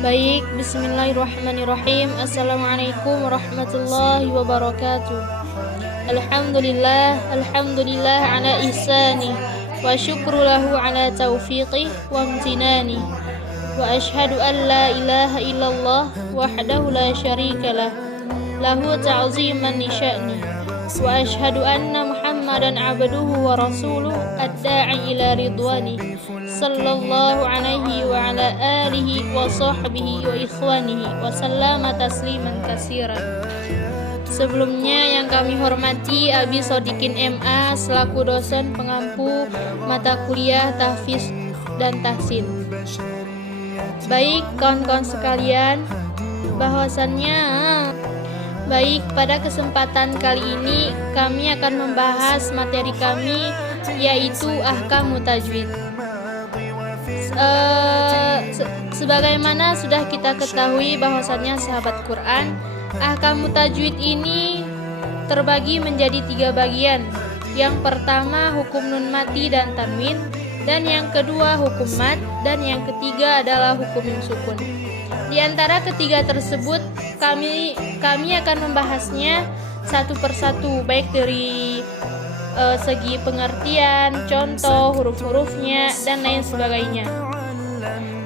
Baik, bismillahirrahmanirrahim. Assalamualaikum warahmatullahi wabarakatuh. Alhamdulillah ala ihsani wa syukru lahu ala taufiqih wa amtinani. Wa ashhadu an la ilaha illallah wahdahu la syarika lahu ta'ziman li sya'ni. Wa ashhadu anna Muhammadan abduhu wa rasuluh ad-da'i ila ridwani sallallahu alaihi wa ala alihi wa sahbihi wa ikhwanihi wa sallama tasliman katsiran. Sebelumnya yang kami hormati Abi Sodikin MA selaku dosen pengampu mata kuliah tahfiz dan tahsin. Baik kawan-kawan sekalian, Baik, pada kesempatan kali ini kami akan membahas materi kami yaitu ahkamu tajwid. Sebagaimana sudah kita ketahui bahwasannya sahabat Quran, ahkamu tajwid ini terbagi menjadi 3 bagian. Yang pertama hukum nun mati dan tanwin, dan yang kedua hukum mat, dan yang ketiga adalah hukum nun sukun. Di antara ketiga tersebut kami akan membahasnya satu persatu, baik dari segi pengertian, contoh, huruf-hurufnya, dan lain sebagainya.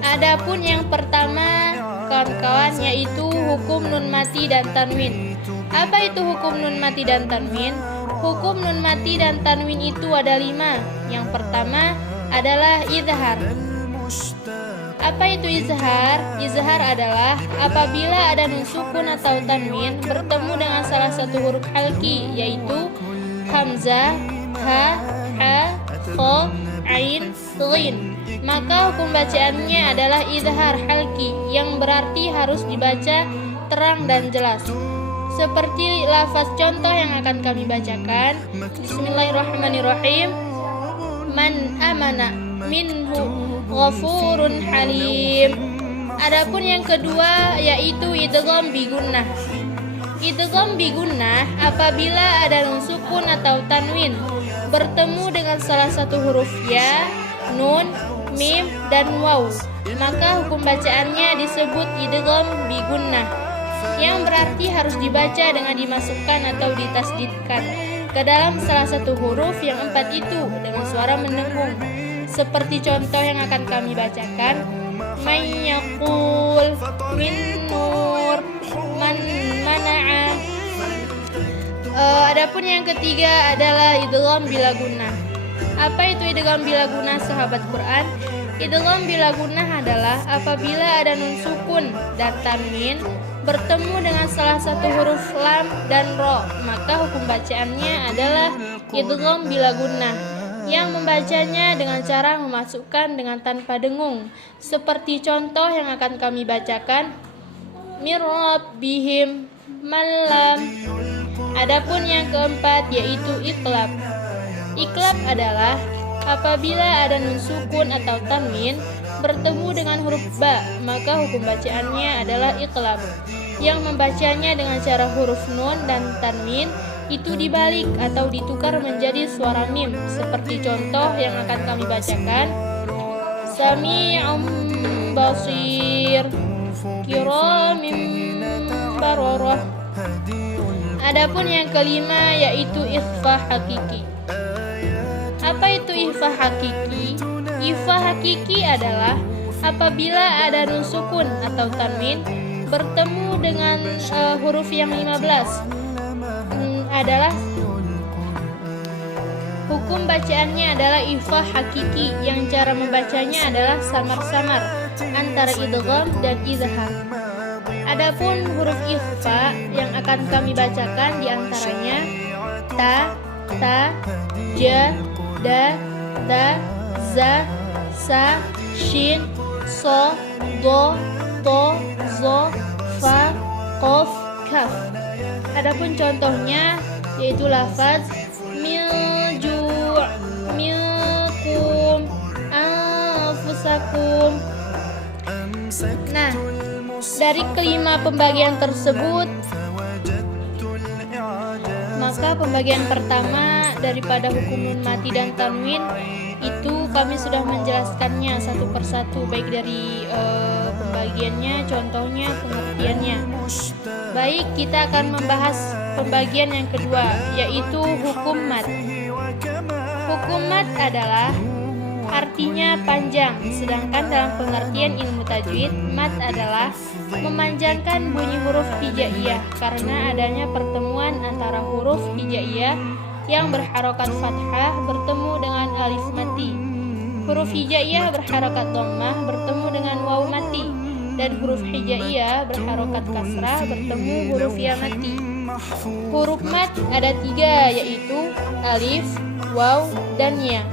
Adapun yang pertama kawan-kawan yaitu hukum nun mati dan tanwin. Apa itu hukum nun mati dan tanwin? Hukum nun mati dan tanwin itu ada 5. Yang pertama adalah izhar. Apa itu izhar? Izhar adalah apabila ada nun sukun atau tanwin bertemu dengan salah satu huruf halki yaitu hamzah, ha, kha, ain, ghin, maka hukum bacaannya adalah izhar halki yang berarti harus dibaca terang dan jelas. Seperti lafaz contoh yang akan kami bacakan. Bismillahirrahmanirrahim. Man amana minhu ghafurun halim. Adapun yang kedua yaitu idgham bi gunnah. Idgham bi gunnah apabila ada nun sukun atau tanwin bertemu dengan salah satu huruf ya, nun, mim, dan waw, maka hukum bacaannya disebut idgham bi gunnah, yang berarti harus dibaca dengan dimasukkan atau ditasdidkan ke dalam salah satu huruf yang 4 itu dengan suara mendengung. Seperti contoh yang akan kami bacakan, may yaqul min nur man mana'a. Adapun yang ketiga adalah idgham bila gunnah. Apa itu idgham bila gunnah sahabat Quran? Idgham bila gunnah adalah apabila ada nun sukun dan tanwin bertemu dengan salah satu huruf lam dan ro, maka hukum bacaannya adalah idgham bila gunnah, yang membacanya dengan cara memasukkan dengan tanpa dengung. Seperti contoh yang akan kami bacakan, mir rabbihim malam. Adapun yang keempat yaitu iqlab. Iqlab adalah apabila ada nun sukun atau tanwin bertemu dengan huruf ba, maka hukum bacaannya adalah iqlab, yang membacanya dengan cara huruf nun dan tanwin itu dibalik atau ditukar menjadi suara mim. Seperti contoh yang akan kami bacakan, Sami'um basir kiramim bararah. Adapun yang kelima yaitu ikhfa hakiki. Apa itu ikhfa hakiki? Ikhfa hakiki adalah apabila ada nun sukun atau tanwin bertemu dengan huruf yang 15. Adalah hukum bacaannya adalah ikhfa hakiki, yang cara membacanya adalah samar-samar antara idgham dan izhar. Adapun huruf ikhfa yang akan kami bacakan diantaranya ta, ja, da, za, sa, shin, so, do, to, zo, fa, qaf, kaf. Adapun contohnya yaitu lafaz milju', milkum, anfusakum. Nah, dari kelima pembagian tersebut, maka pembagian pertama daripada hukum nun mati dan tanwin itu kami sudah menjelaskannya satu persatu, baik dari pembagiannya, contohnya, pengertiannya. Baik, kita akan membahas pembagian yang kedua, yaitu hukum mat. Hukum mat adalah artinya panjang, sedangkan dalam pengertian ilmu tajwid, mat adalah memanjangkan bunyi huruf hijaiyah karena adanya pertemuan antara huruf hijaiyah yang berharokat fathah bertemu dengan alif mati, huruf hijaiyah berharokat dhammah bertemu dengan waw mati, dan huruf hijaiyah berharokat kasrah bertemu huruf ya mati. Huruf mat ada 3, yaitu alif, waw, dan ya.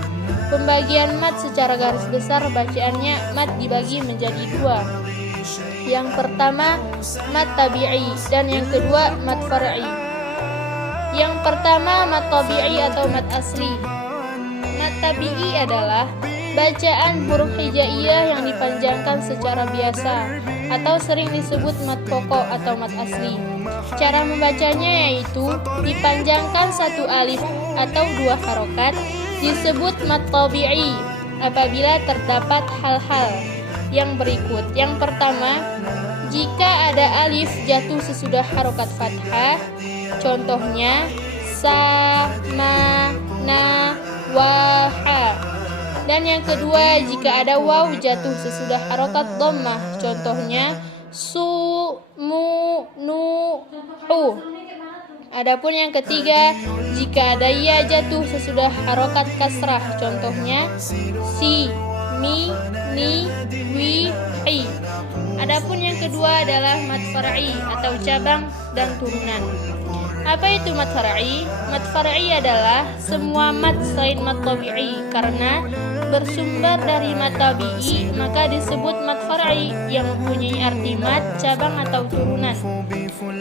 Pembagian mat secara garis besar bacaannya mat dibagi menjadi 2. Yang pertama mat tabi'i dan yang kedua mat far'i. Yang pertama mat tabi'i atau mat asli. Mat tabi'i adalah bacaan huruf hijaiyah yang dipanjangkan secara biasa atau sering disebut mat pokok atau mat asli. Cara membacanya yaitu dipanjangkan 1 alif atau 2 harokat, disebut mat tabi'i apabila terdapat hal-hal yang berikut. Yang pertama, jika ada alif jatuh sesudah harokat fathah, contohnya sa, ma, na, wa, ha. Dan yang kedua, jika ada waw jatuh sesudah harokat dhammah, contohnya su, mu, nu, hu. Adapun yang ketiga, jika ada ya jatuh sesudah harokat kasrah, contohnya si, mi, ni, wi, hi. Adapun yang kedua adalah mat far'i atau cabang dan turunan. Apa itu mat far'i? Mat far'i adalah semua mat selain mat tabi'i, karena bersumber dari mat tabi'i maka disebut mat far'i yang mempunyai arti mat, cabang atau turunan.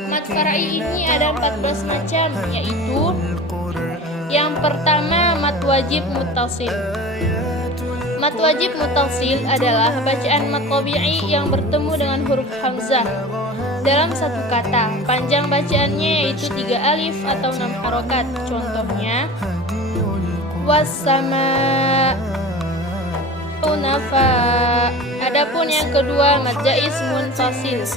Mat far'i ini ada 14 macam, yaitu yang pertama mat wajib muttasil. Mat wajib muttasil adalah bacaan mat tabi'i yang bertemu dengan huruf hamzah dalam satu kata. Panjang bacaannya yaitu 3 alif atau 6 harokat, contohnya wassama, unafa. Adapun yang kedua mat jaiz munfasil.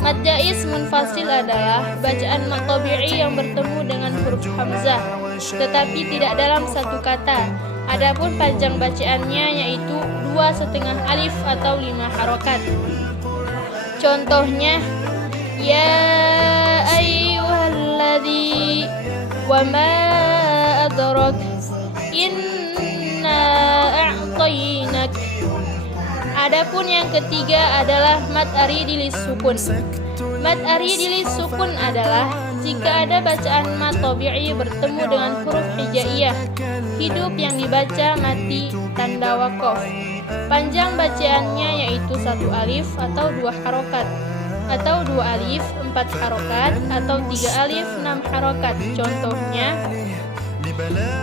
Mat jaiz munfasil adalah bacaan mat tabi'i yang bertemu dengan huruf hamzah tetapi tidak dalam satu kata. Adapun panjang bacaannya yaitu 2,5 alif atau 5 harokat. Contohnya ya ayyuhalladzi wa ma adrak inna a'tainak. Adapun yang ketiga adalah mat aridilis sukun. Mat aridilis sukun adalah jika ada bacaan mat tabi'i bertemu dengan huruf hijaiyah hidup yang dibaca mati tanda waqaf. Panjang bacaannya yaitu 1 alif atau 2 harokat, atau 2 alif 4 harokat, atau 3 alif 6 harokat. Contohnya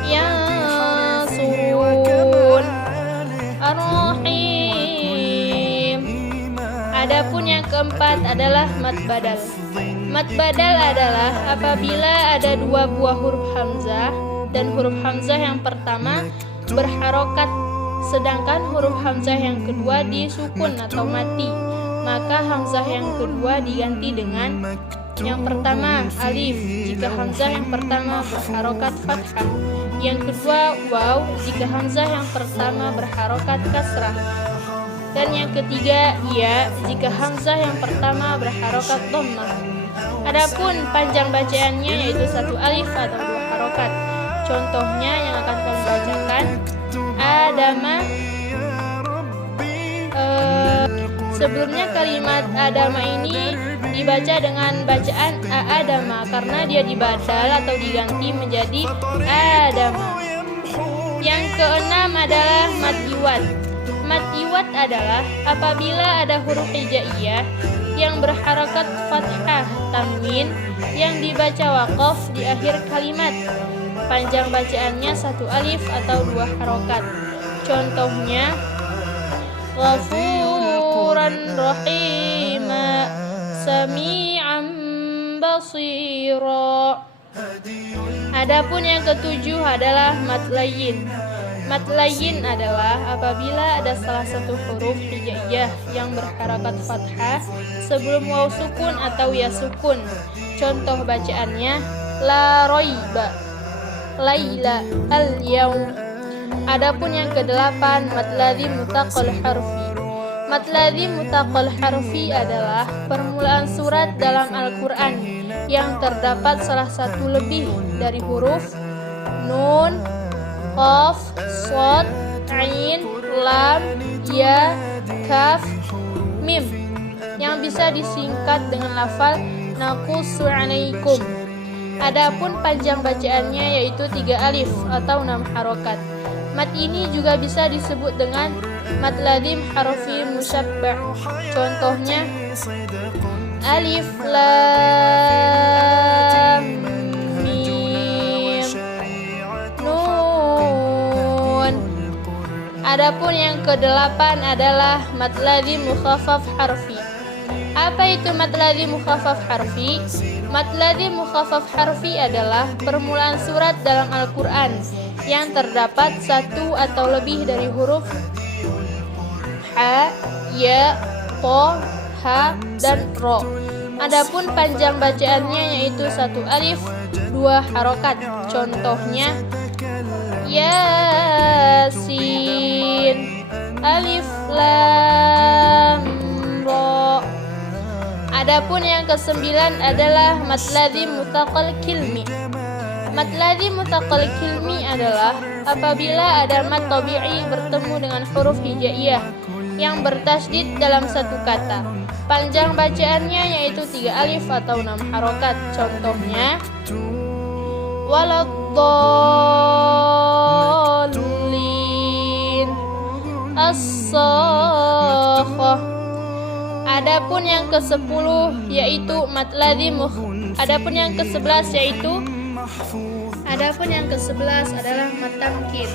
yang surun, ar-rahim. Adapun yang keempat adalah mat badal. Mat badal adalah apabila ada 2 buah huruf hamzah dan huruf hamzah yang pertama berharokat sedangkan huruf hamzah yang kedua disukun atau mati, maka hamzah yang kedua diganti dengan yang pertama alif jika hamzah yang pertama berharokat fathah, yang kedua waw jika hamzah yang pertama berharokat kasrah, dan yang ketiga ya jika hamzah yang pertama berharokat dhammah. Adapun panjang bacaannya yaitu 1 alif atau 2 harokat. Contohnya yang akan kami bacakan Adama. Sebelumnya kalimat Adama ini dibaca dengan bacaan Adama karena dia dibadal atau diganti menjadi Adama. Yang keenam adalah mat iwad. Mat iwad adalah apabila ada huruf hijaiyah yang berharakat fathah tanwin yang dibaca waqaf di akhir kalimat. Panjang bacaannya 1 alif atau 2 harokat. Contohnya ghafuran rahima sami'an basira. Adapun yang ketujuh adalah mat layyin. Mad layyin adalah apabila ada salah satu huruf hijaiyah yang berharakat fathah sebelum waw sukun atau ya sukun. Contoh bacaannya la roiba, laila, al-yaum. Adapun yang kedelapan, mad ladzi muthaqal harfi. Mad ladzi muthaqal harfi adalah permulaan surat dalam Al-Qur'an yang terdapat salah satu lebih dari huruf nun, qaf, shad, ain, lam, ya, kaf, mim yang bisa disingkat dengan lafal naqussu 'alaikum. Adapun panjang bacaannya yaitu 3 alif atau 6 harokat. Mad ini juga bisa disebut dengan mad ladzi harfi musyabbah. Contohnya alif lam mim nun. Adapun yang kedelapan adalah mad ladzi mukhaffaf harfi. Apa itu mad ladzi mukhaffaf harfi? Mad ladzi mukhaffaf harfi adalah permulaan surat dalam Al-Qur'an yang terdapat satu atau lebih dari huruf ha, ya, to, ha, dan ro. Adapun panjang bacaannya yaitu 1 alif 2 harokat. Contohnya Yasin, alif lam ro. Adapun yang kesembilan adalah mad ladzi muthaqal kilmi. Mad ladzi muthaqal kilmi adalah apabila ada mad tabi'i bertemu dengan huruf hijaiyah yang bertasydid dalam satu kata. Panjang bacaannya yaitu 3 alif atau 6 harokat. Contohnya waladdallin, as-sakhah. Adapun yang ke-10 yaitu mad ladzi Adapun yang ke-11 adalah mad tamkin.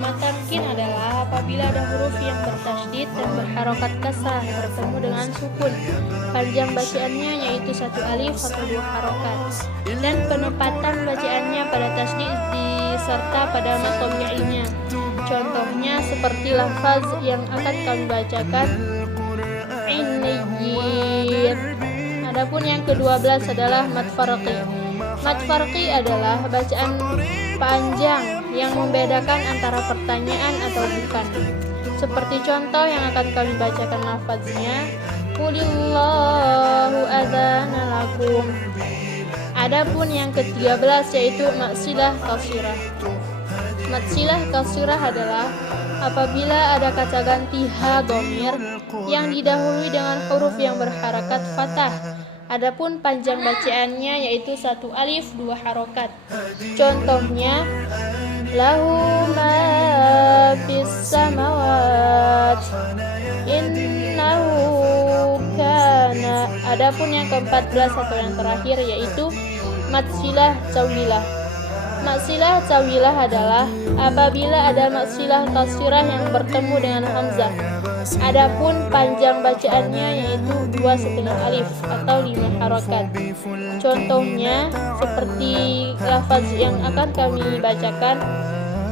Mad tamkin adalah apabila ada huruf yang bertasydid dan berharokat kasrah bertemu dengan sukun. Panjang bacaannya yaitu 1 alif atau 2 harokat. Dan penempatan bacaannya pada tasydid diserta pada mad tabi'inya. Contohnya seperti lafaz yang akan kami bacakan, Inniyin. Adapun yang ke-12 adalah mad farqi. Mad farqi adalah bacaan panjang yang membedakan antara pertanyaan atau bukan. Seperti contoh yang akan kami bacakan lafaznya, Qulillahu adzana lakum. Adapun yang ke-13 yaitu maksilah qasirah. Maksilah qasirah adalah apabila ada kata ganti ha dhamir yang didahului dengan huruf yang berharakat fathah. Adapun panjang bacaannya yaitu 1 alif 2 harokat. Contohnya lahu ma fis samawat innahu kana. Adapun yang ke-14 atau yang terakhir yaitu matsilah cawilah. Maksilah cawilah adalah apabila ada maksilah qasirah yang bertemu dengan hamzah. Adapun panjang bacaannya yaitu 2,5 alif atau 5 harokat. Contohnya seperti lafaz yang akan kami bacakan,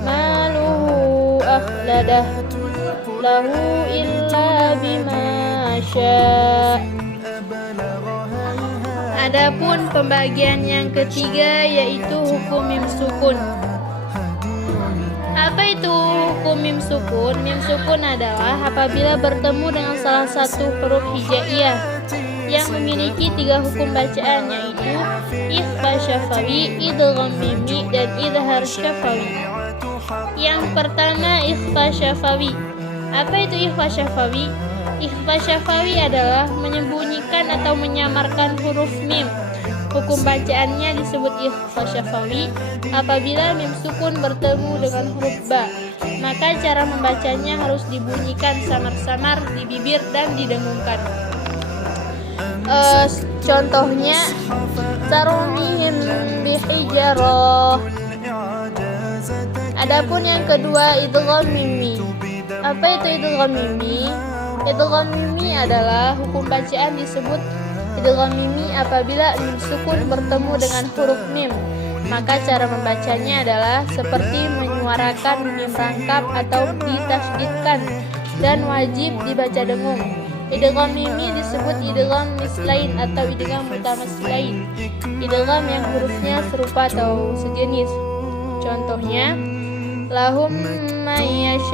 maluhu akhladah lahu illa bima syaa. Adapun pembagian yang ketiga yaitu hukum mim sukun. Apa itu hukum mim sukun? Mim sukun adalah apabila bertemu dengan salah satu huruf hijaiyah yang memiliki 3 hukum bacaan yaitu ikhfa syafawi, idgham mimi, dan idhar syafawi. Yang pertama ikhfa syafawi. Apa itu ikhfa syafawi? Ikhfa syafawi adalah menyembunyikan atau menyamarkan huruf mim. Hukum bacaannya disebut ikhfa syafawi apabila mim sukun bertemu dengan huruf ba. Maka cara membacanya harus dibunyikan samar-samar di bibir dan didengungkan. Contohnya tarmihim bihijarah. Adapun yang kedua idgham mimi. Apa itu idgham mimi? Idgham mimi adalah hukum bacaan disebut idgham mimi apabila mim sukun bertemu dengan huruf mim. Maka cara membacanya adalah seperti menyuarakan mim rangkap atau ditasydidkan dan wajib dibaca dengung. Idgham mimi disebut idgham mislain atau idgham mutamatsilain. Idgham yang hurufnya serupa atau sejenis. Contohnya, lahum ma yasha'un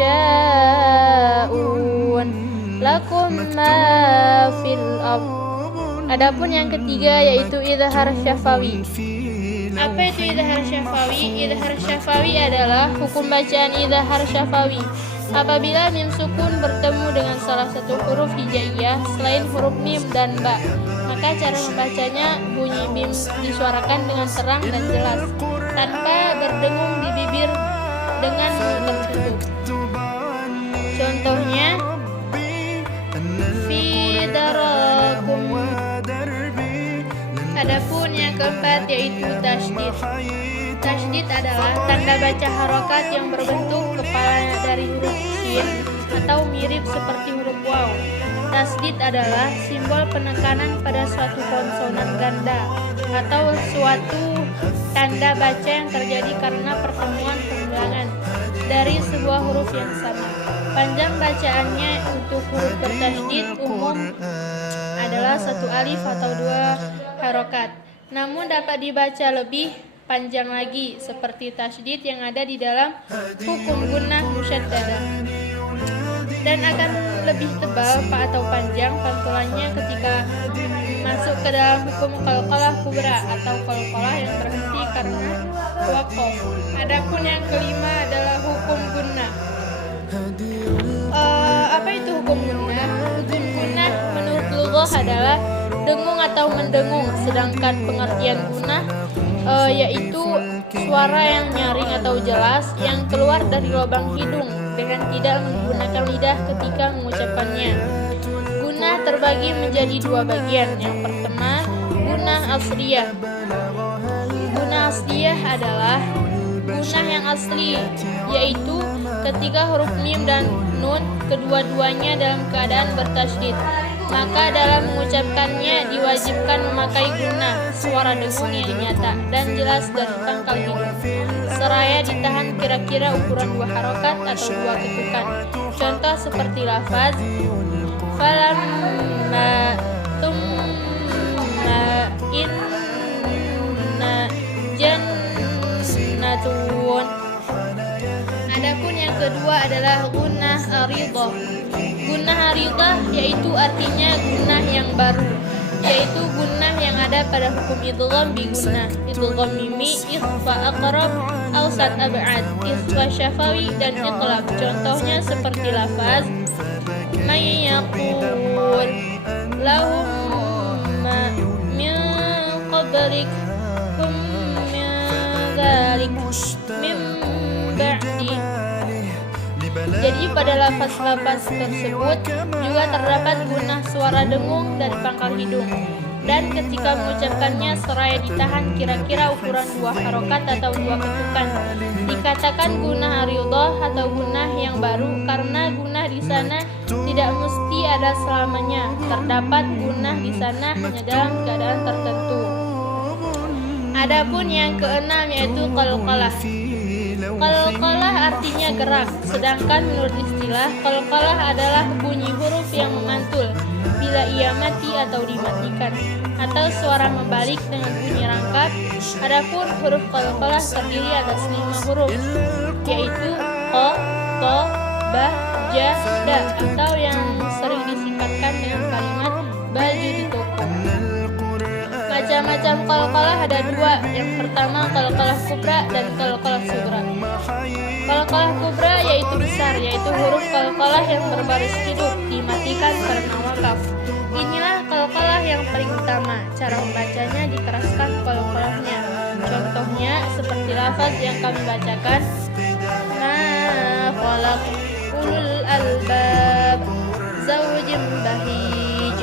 lakum ma fil ard. Adapun yang ketiga yaitu idhar syafawi. Apa itu idhar syafawi? Idhar syafawi adalah hukum bacaan idhar syafawi. Apabila mim sukun bertemu dengan salah satu huruf hijaiyah selain huruf mim dan ba, maka cara membacanya bunyi mim disuarakan dengan terang dan jelas tanpa berdengung di bibir dengan mulut tertutup. Contohnya, fi darakum. Adapun yang keempat yaitu tasydid. Tasydid adalah tanda baca harokat yang berbentuk kepala dari huruf shin atau mirip seperti huruf waw. Tasydid adalah simbol penekanan pada suatu konsonan ganda atau suatu tanda baca yang terjadi karena pertemuan pengulangan dari sebuah huruf yang sama. Panjang bacaannya untuk huruf bertasydid umum adalah 1 alif atau 2 harokat. Namun dapat dibaca lebih panjang lagi seperti tasydid yang ada di dalam hukum gunnah musyaddadah, dan akan lebih tebal atau panjang pantulannya ketika masuk ke dalam hukum qalqalah kubra atau qalqalah yang berhenti karena waqaf. Adapun yang kelima adalah hukum gunnah. Apa itu hukum gunnah? Hukum gunnah menurut lughah adalah dengung atau mendengung, sedangkan pengertian gunnah yaitu suara yang nyaring atau jelas yang keluar dari lubang hidung dengan tidak menggunakan lidah ketika mengucapkannya. Gunnah terbagi menjadi 2 bagian. Yang pertama, gunnah asliyah. Gunnah asliyah adalah gunnah yang asli, yaitu ketika huruf mim dan nun kedua-duanya dalam keadaan bertasydid, maka dalam mengucapkannya diwajibkan memakai gunnah, suara dengung yang nyata dan jelas dari pangkal hidung, seraya ditahan kira-kira ukuran 2 harokat atau 2 ketukan. Contoh seperti lafaz falamma thumma inna jannatun. Adapun yang kedua adalah gunnah aridhah. Gunnah aridhah yaitu artinya gunnah yang baru, yaitu gunnah yang ada pada hukum idgham bi gunnah, idgham mimi, ikhfa aqrab, awsat ab'ad, ikhfa syafawi dan iqlab. Contohnya seperti lafaz may yaqul lahum ma min qablik hum min dzalik min ba'di. Jadi pada lafaz-lafaz tersebut juga terdapat gunnah suara dengung dari pangkal hidung, dan ketika mengucapkannya seraya ditahan kira-kira ukuran 2 harokat atau 2 ketukan. Dikatakan gunnah aridhah atau gunnah yang baru karena gunnah di sana tidak mesti ada selamanya. Terdapat gunnah di sana hanya dalam keadaan tertentu. Adapun yang keenam yaitu qalqalah. Qalqalah artinya gerak, sedangkan menurut istilah qalqalah adalah bunyi huruf yang memantul bila ia mati atau dimatikan, atau suara membalik dengan bunyi rangkap. Adapun huruf qalqalah terdiri atas 5 huruf, yaitu qa, ta, ba, ja, da, atau yang sering disingkatkan dengan kalimat baju di toko. Macam-macam qalqalah ada 2. Yang pertama qalqalah kubra dan qalqalah sugra. Qalqalah kubra yaitu besar, yaitu huruf qalqalah yang berbaris hidup dimatikan karena wakaf. Inilah qalqalah yang paling utama. Cara membacanya dikeraskan qalqalahnya. Contohnya seperti lafaz yang kami bacakan, ma khalaqul albab zawjim bahij.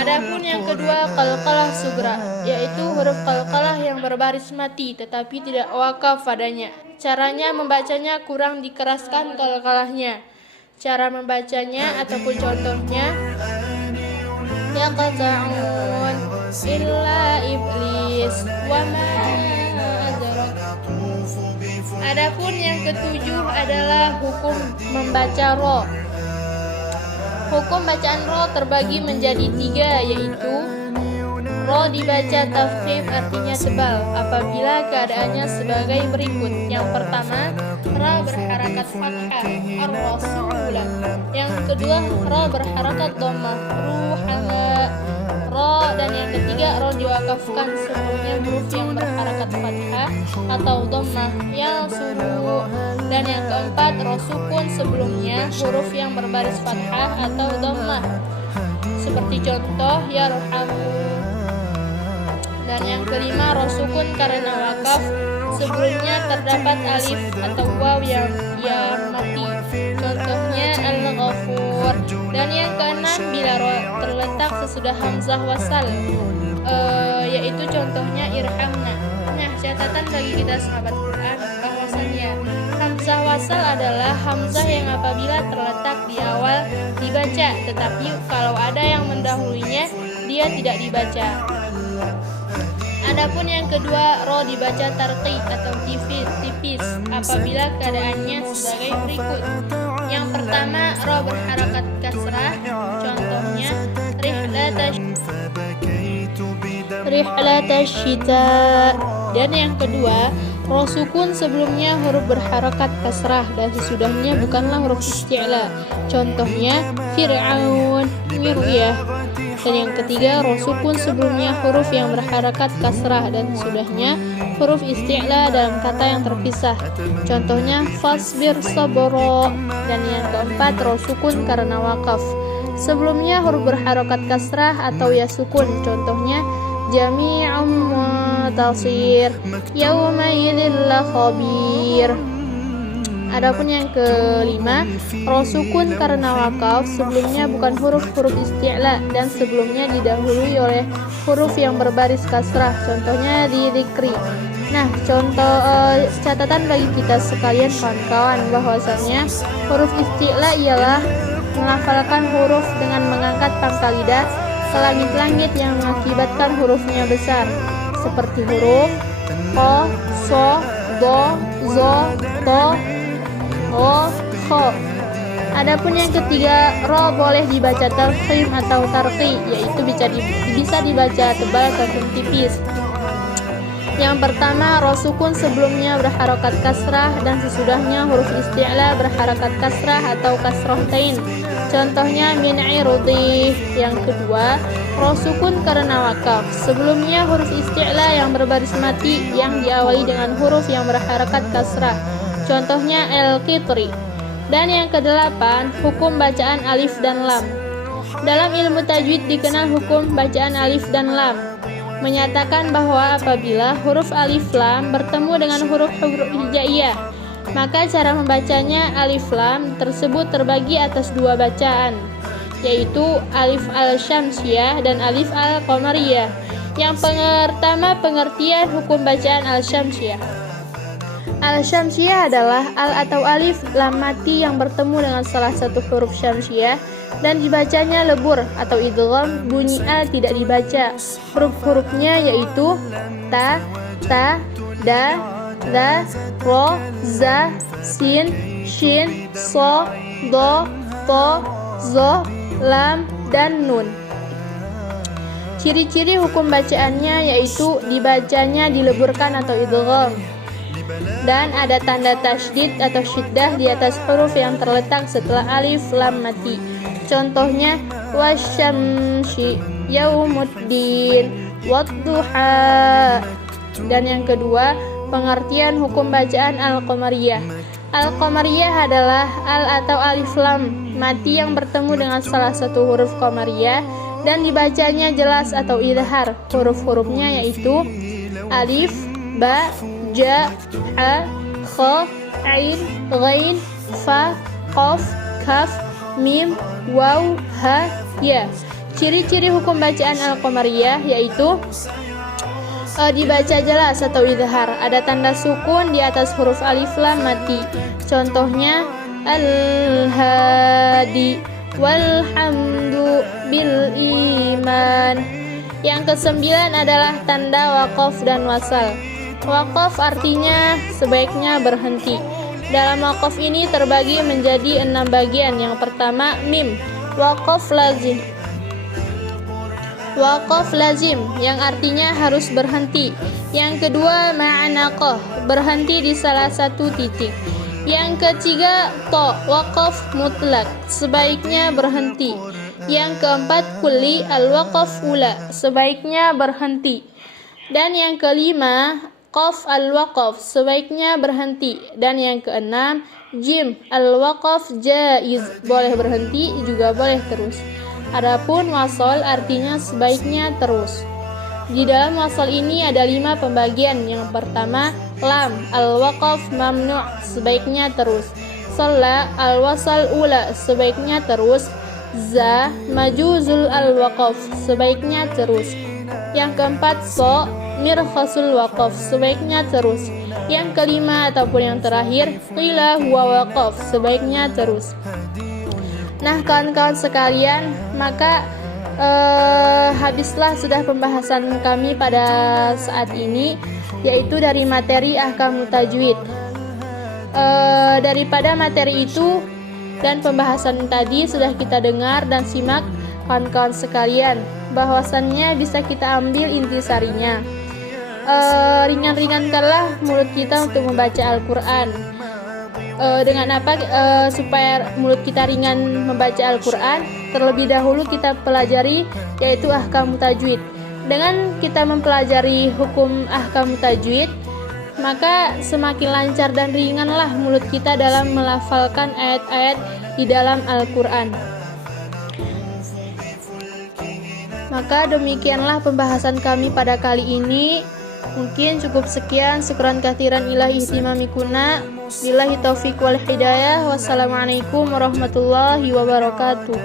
Adapun yang kedua qalqalah sugra, yaitu huruf qalqalah yang berbaris mati tetapi tidak wakaf padanya. Caranya membacanya kurang dikeraskan qalqalahnya. Cara membacanya ataupun contohnya, yaqta'un illa iblis wa ma adrak Adapun yang ketujuh adalah hukum membaca ro. Hukum bacaan ro terbagi menjadi tiga, yaitu ro dibaca tafkhim artinya tebal apabila keadaannya sebagai berikut. Yang pertama, ra berharakat fathah ar-rasulah. Yang kedua, ra berharakat dhammah ruhala. Ro dan yang ketiga, ro diwakafkan sebelumnya huruf yang berharakat fathah atau dhammah ya suruh. Dan yang keempat, ro sukun sebelumnya huruf yang berbaris fathah atau dhammah. Seperti contoh yarhamu. Dan yang kelima, ro sukun karena wakaf sebelumnya terdapat alif atau waw yang mati. Contohnya al-ghafur. Dan yang keenam, bila ro terletak sesudah hamzah wasal, yaitu contohnya irhamna. Nah, catatan bagi kita sahabat Quran bahwasannya hamzah wasal adalah hamzah yang apabila terletak di awal dibaca, tetapi kalau ada yang mendahulunya dia tidak dibaca. Adapun yang kedua, ro dibaca tarqi atau tipis apabila keadaannya sebagai berikut. Yang pertama, ro berharakat kasrah, contohnya rihlatash syita. Dan yang kedua, ro sukun sebelumnya huruf berharakat kasrah dan sesudahnya bukanlah huruf isti'la, contohnya fir'aun miryah. Dan yang ketiga, ro sukun sebelumnya huruf yang berharakat kasrah dan sesudahnya huruf isti'la dalam kata yang terpisah, contohnya fasbir sabro. Dan yang keempat, ro sukun karena wakaf sebelumnya huruf berharakat kasrah atau ya sukun, contohnya jami'um mutasir yauma idzil khabir. Adapun yang kelima, ro sukun karena wakaf sebelumnya bukan huruf-huruf isti'la dan sebelumnya didahului oleh huruf yang berbaris kasrah, contohnya di dzikri. Nah, contoh catatan bagi kita sekalian kawan-kawan bahwasanya huruf isti'la ialah menghafalkan huruf dengan mengangkat pangkal lidah ke langit-langit yang mengakibatkan hurufnya besar, seperti huruf ko, so, do, zo, to, o, kho. Adapun yang ketiga, ro boleh dibaca tarkhim atau tarqi, yaitu bisa dibaca tebal ataupun tipis. Yang pertama, ro sukun sebelumnya berharakat kasrah dan sesudahnya huruf isti'la berharakat kasrah atau kasrohtain, contohnya min irudih. Yang kedua, ro sukun karena wakaf sebelumnya huruf isti'la yang berbaris mati yang diawali dengan huruf yang berharakat kasrah, contohnya al-qitri. Dan yang kedelapan, hukum bacaan alif dan lam. Dalam ilmu tajwid dikenal hukum bacaan alif dan lam, menyatakan bahwa apabila huruf alif lam bertemu dengan huruf hijaiyah, maka cara membacanya alif lam tersebut terbagi atas dua bacaan, yaitu alif al-syamsiyah dan alif al-qamariyah. Yang pertama, pengertian hukum bacaan al-syamsiyah. Al-syamsiyah adalah al atau alif lam mati yang bertemu dengan salah satu huruf syamsiyah dan dibacanya lebur atau idgham, bunyi al tidak dibaca. Huruf-hurufnya yaitu ta, da, za, ro, za, sin, shin, so, do, to, zo, lam, dan nun. Ciri-ciri hukum bacaannya yaitu dibacanya dileburkan atau idgham, dan ada tanda tasydid atau syiddah di atas huruf yang terletak setelah alif lam mati, contohnya wasyamsi yaumuddin wadduha. Dan yang kedua, pengertian hukum bacaan al-qamariyah. Al-qamariyah adalah al atau alif lam mati yang bertemu dengan salah satu huruf qamariyah dan dibacanya jelas atau idhar. Huruf-hurufnya yaitu alif, ba, ja, ha, kha, ain, ghain, fa, qaf, kaf, mim, waw, ha, ya. Ciri-ciri hukum bacaan al-qamariyah yaitu dibaca jelas atau idhar, ada tanda sukun di atas huruf alif lam mati, contohnya al-hadi, walhamdu bil iman. Yang kesembilan adalah tanda waqaf dan wasal. Waqaf artinya sebaiknya berhenti. Dalam waqaf ini terbagi menjadi 6 bagian. Yang pertama, mim, waqaf lazim. Waqaf lazim yang artinya harus berhenti. Yang kedua, ma'anaqah, berhenti di salah satu titik. Yang ketiga, to, waqaf mutlak, sebaiknya berhenti. Yang keempat, kulli, al-waqaf ula, sebaiknya berhenti. Dan yang kelima, qaf al-waqaf, sebaiknya berhenti. Dan yang keenam, jim al-waqaf jaiz, boleh berhenti juga boleh terus. Adapun wasol artinya sebaiknya terus. Di dalam wasol ini ada 5 pembagian. Yang pertama, lam al-waqaf mamnu', sebaiknya terus. Shalla al-wasal ula, sebaiknya terus. Za majuzul al-waqaf, sebaiknya terus. Yang keempat, so mirkhasul waqaf, sebaiknya terus. Yang kelima ataupun yang terakhir, qila huwa waqaf, sebaiknya terus. Nah, kawan-kawan sekalian, maka habislah sudah pembahasan kami pada saat ini, yaitu dari materi ahkamut tajwid. Daripada materi itu dan pembahasan tadi sudah kita dengar dan simak, kawan-kawan sekalian, bahwasannya bisa kita ambil intisarinya. Ringan-ringankanlah mulut kita untuk membaca Al-Quran. Dengan apa supaya mulut kita ringan membaca Al-Quran? Terlebih dahulu kita pelajari yaitu ahkamut tajwid. Dengan kita mempelajari hukum ahkamut tajwid, maka semakin lancar dan ringanlah mulut kita dalam melafalkan ayat-ayat di dalam Al-Quran. Maka demikianlah pembahasan kami pada kali ini. Mungkin cukup sekian. Syukran katsiran ila ihtimamikuna. Billahi taufiq wal hidayah. Wassalamualaikum warahmatullahi wabarakatuh.